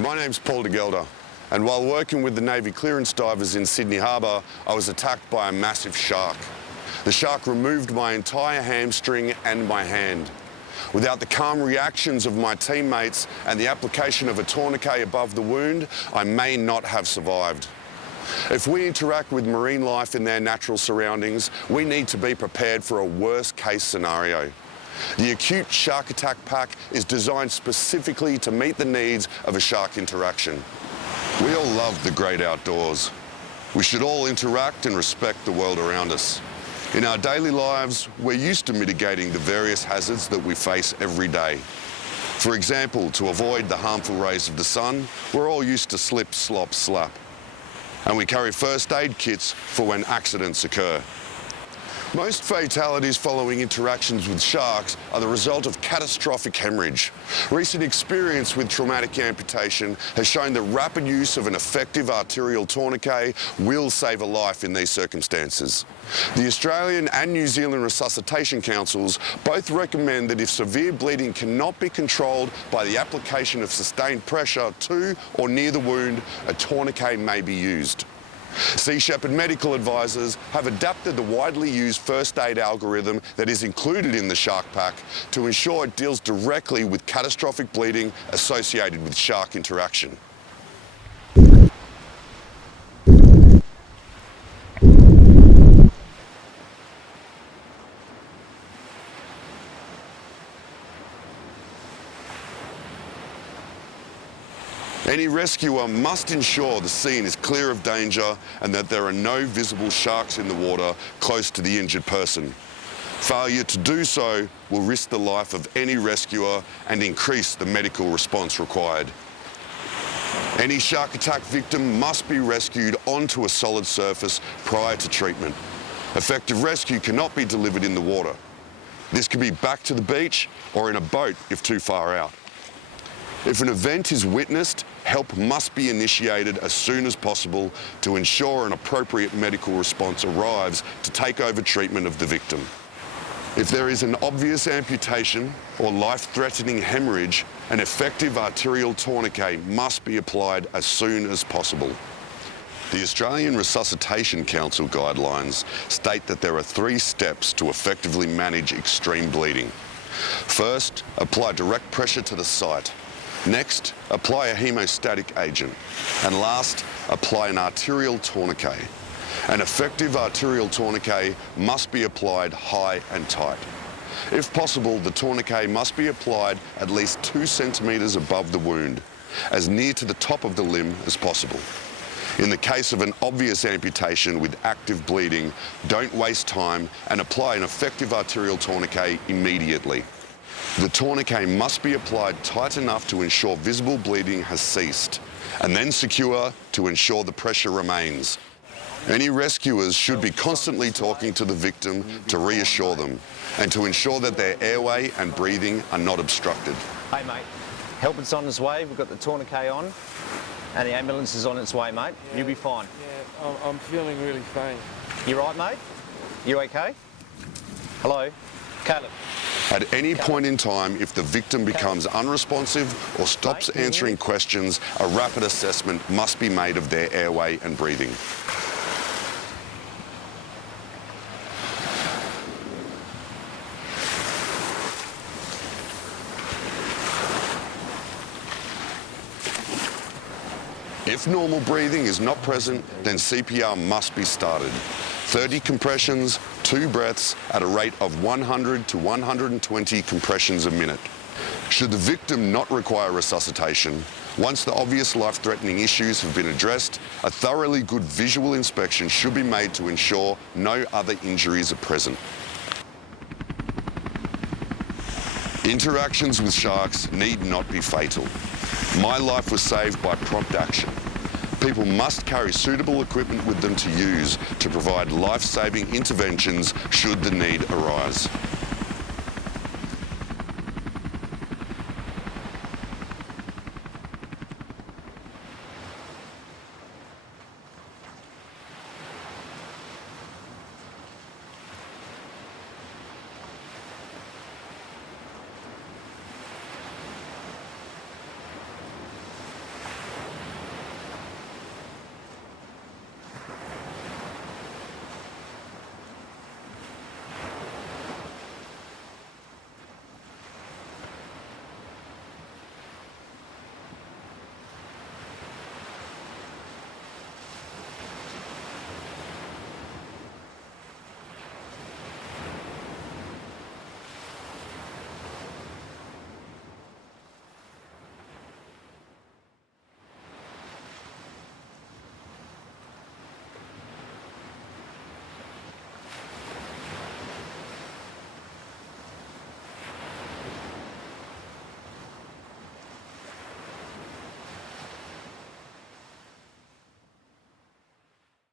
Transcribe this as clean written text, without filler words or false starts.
My name's Paul de Gelder, and while working with the Navy clearance divers in Sydney Harbour, I was attacked by a massive shark. The shark removed my entire hamstring and my hand. Without the calm reactions of my teammates and the application of a tourniquet above the wound, I may not have survived. If we interact with marine life in their natural surroundings, we need to be prepared for a worst-case scenario. The Acute Shark Attack Pack is designed specifically to meet the needs of a shark interaction. We all love the great outdoors. We should all interact and respect the world around us. In our daily lives, we're used to mitigating the various hazards that we face every day. For example, to avoid the harmful rays of the sun, we're all used to slip, slop, slap. And we carry first aid kits for when accidents occur. Most fatalities following interactions with sharks are the result of catastrophic hemorrhage. Recent experience with traumatic amputation has shown that rapid use of an effective arterial tourniquet will save a life in these circumstances. The Australian and New Zealand Resuscitation Councils both recommend that if severe bleeding cannot be controlled by the application of sustained pressure to or near the wound, a tourniquet may be used. Sea Shepherd medical advisors have adapted the widely used first aid algorithm that is included in the Shark Pack to ensure it deals directly with catastrophic bleeding associated with shark interaction. Any rescuer must ensure the scene is clear of danger and that there are no visible sharks in the water close to the injured person. Failure to do so will risk the life of any rescuer and increase the medical response required. Any shark attack victim must be rescued onto a solid surface prior to treatment. Effective rescue cannot be delivered in the water. This can be back to the beach or in a boat if too far out. If an event is witnessed, help must be initiated as soon as possible to ensure an appropriate medical response arrives to take over treatment of the victim. If there is an obvious amputation or life-threatening hemorrhage, an effective arterial tourniquet must be applied as soon as possible. The Australian Resuscitation Council guidelines state that there are 3 steps to effectively manage extreme bleeding. First, apply direct pressure to the site. Next, apply a hemostatic agent. And last, apply an arterial tourniquet. An effective arterial tourniquet must be applied high and tight. If possible, the tourniquet must be applied at least 2 centimetres above the wound, as near to the top of the limb as possible. In the case of an obvious amputation with active bleeding, don't waste time and apply an effective arterial tourniquet immediately. The tourniquet must be applied tight enough to ensure visible bleeding has ceased, and then secure to ensure the pressure remains. Any rescuers should be constantly talking to the victim to reassure them and to ensure that their airway and breathing are not obstructed. Hey mate, help is on its way. We've got the tourniquet on and the ambulance is on its way, mate. Yeah, you'll be fine. Yeah, I'm feeling really faint. You right, mate? You okay? Hello? Caleb. At any point in time, if the victim becomes unresponsive or stops answering questions, a rapid assessment must be made of their airway and breathing. If normal breathing is not present, then CPR must be started. 30 compressions, 2 breaths at a rate of 100 to 120 compressions a minute. Should the victim not require resuscitation, once the obvious life-threatening issues have been addressed, a thoroughly good visual inspection should be made to ensure no other injuries are present. Interactions with sharks need not be fatal. My life was saved by prompt action. People must carry suitable equipment with them to use to provide life-saving interventions should the need arise.